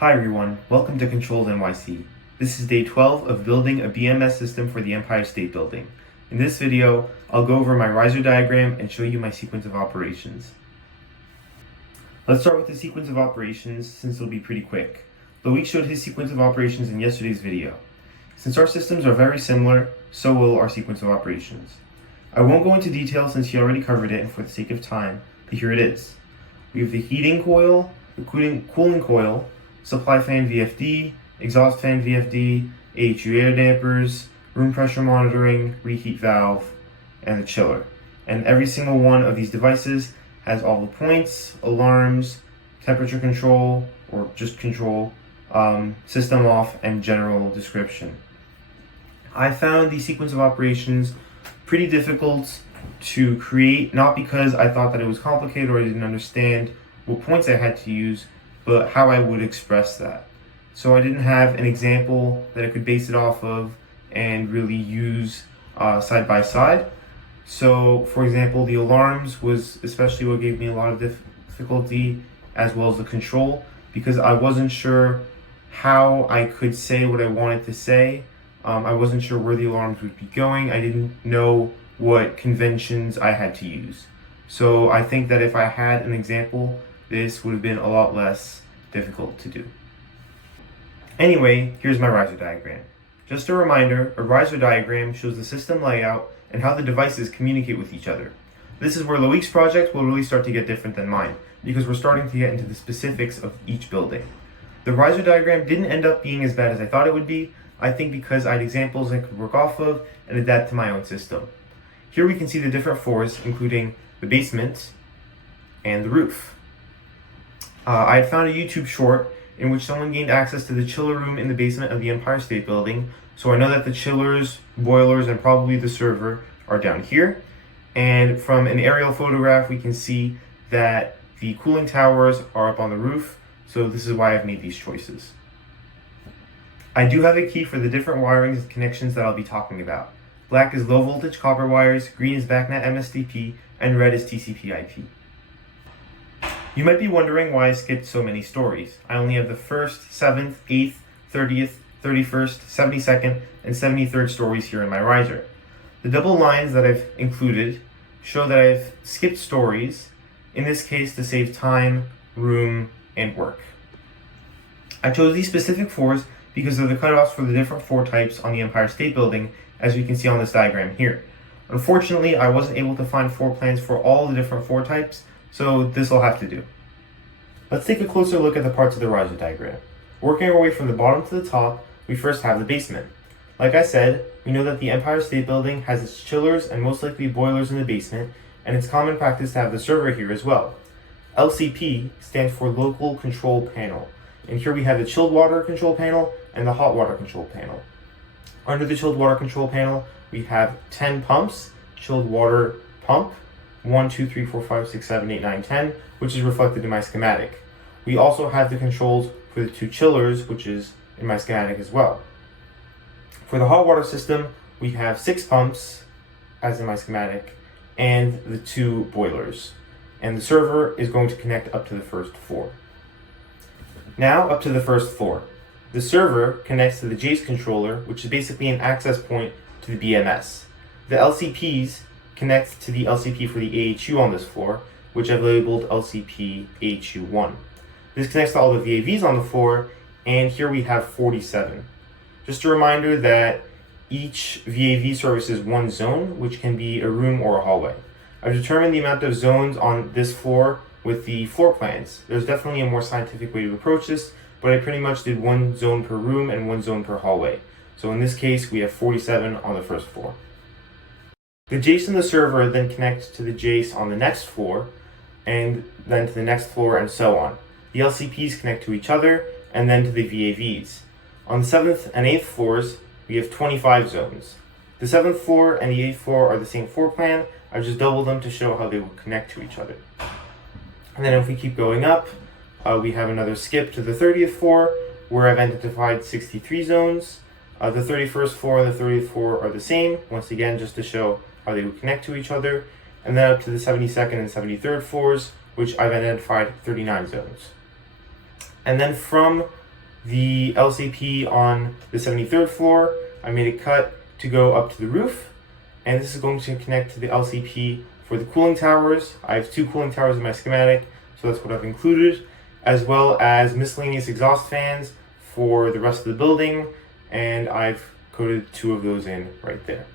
Hi everyone, welcome to Controls NYC. This is day 12 of building a BMS system for the Empire State Building. In this video, I'll go over my riser diagram and show you my sequence of operations. Let's start with the sequence of operations since it'll be pretty quick. Loic showed his sequence of operations in yesterday's video. Since our systems are very similar, so will our sequence of operations. I won't go into detail since he already covered it and for the sake of time, but here it is. We have the heating coil, the cooling coil, supply fan VFD, exhaust fan VFD, AHU air dampers, room pressure monitoring, reheat valve, and the chiller. And every single one of these devices has all the points, alarms, temperature control, or just control, system off, and general description. I found the sequence of operations pretty difficult to create, not because I thought that it was complicated or I didn't understand what points I had to use, but how I would express that. So I didn't have an example that I could base it off of and really use side by side. So for example, the alarms was especially what gave me a lot of difficulty, as well as the control, because I wasn't sure how I could say what I wanted to say. I wasn't sure where the alarms would be going. I didn't know what conventions I had to use. So I think that if I had an example, this would have been a lot less difficult to do. Anyway, here's my riser diagram. Just a reminder, a riser diagram shows the system layout and how the devices communicate with each other. This is where Loic's project will really start to get different than mine, because we're starting to get into the specifics of each building. The riser diagram didn't end up being as bad as I thought it would be, I think because I had examples I could work off of and adapt to my own system. Here we can see the different floors, including the basement and the roof. I had found a YouTube short in which someone gained access to the chiller room in the basement of the Empire State Building, so I know that the chillers, boilers, and probably the server are down here. And from an aerial photograph, we can see that the cooling towers are up on the roof, so this is why I've made these choices. I do have a key for the different wirings and connections that I'll be talking about. Black is low voltage copper wires, green is BACnet MSDP, and red is TCP/IP. You might be wondering why I skipped so many stories. I only have the 1st, 7th, 8th, 30th, 31st, 72nd, and 73rd stories here in my riser. The double lines that I've included show that I've skipped stories, in this case to save time, room, and work. I chose these specific floors because of the cutoffs for the different floor types on the Empire State Building, as you can see on this diagram here. Unfortunately, I wasn't able to find floor plans for all the different floor types, so this will have to do. Let's take a closer look at the parts of the riser diagram. Working our way from the bottom to the top, we first have the basement. Like I said, we know that the Empire State Building has its chillers and most likely boilers in the basement, and it's common practice to have the server here as well. LCP stands for Local Control Panel, and here we have the chilled water control panel and the hot water control panel. Under the chilled water control panel, we have 10 pumps, chilled water pump, 1, 2, 3, 4, 5, 6, 7, 8, 9, 10, which is reflected in my schematic. We also have the controls for the 2 chillers, which is in my schematic as well. For the hot water system, we have 6 pumps, as in my schematic, and the 2 boilers. And the server is going to connect up to the first floor. Now up to the first floor. The server connects to the Jace controller, which is basically an access point to the BMS. The LCPs connect to the LCP for the AHU on this floor, which I've labeled LCP AHU1. This connects to all the VAVs on the floor, and here we have 47. Just a reminder that each VAV services one zone, which can be a room or a hallway. I've determined the amount of zones on this floor with the floor plans. There's definitely a more scientific way to approach this, but I pretty much did 1 zone per room and 1 zone per hallway. So in this case, we have 47 on the first floor. The Jace and the server then connect to the Jace on the next floor, and then to the next floor, and so on. The LCPs connect to each other, and then to the VAVs. On the 7th and 8th floors, we have 25 zones. The 7th floor and the 8th floor are the same floor plan, I've just doubled them to show how they will connect to each other. And then if we keep going up, we have another skip to the 30th floor, where I've identified 63 zones. The 31st floor and the 30th floor are the same, once again just to show how they would connect to each other. And then up to the 72nd and 73rd floors, which I've identified 39 zones. And then from the LCP on the 73rd floor. I made a cut to go up to the roof, and this is going to connect to the LCP for the cooling towers. I have 2 cooling towers in my schematic, so that's what I've included, as well as miscellaneous exhaust fans for the rest of the building, and I've coded 2 of those in right there.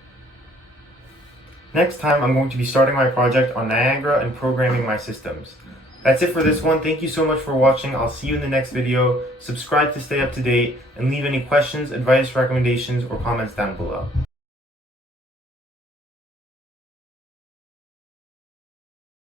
Next time, I'm going to be starting my project on Niagara and programming my systems. That's it for this one. Thank you so much for watching. I'll see you in the next video. Subscribe to stay up to date, and leave any questions, advice, recommendations, or comments down below.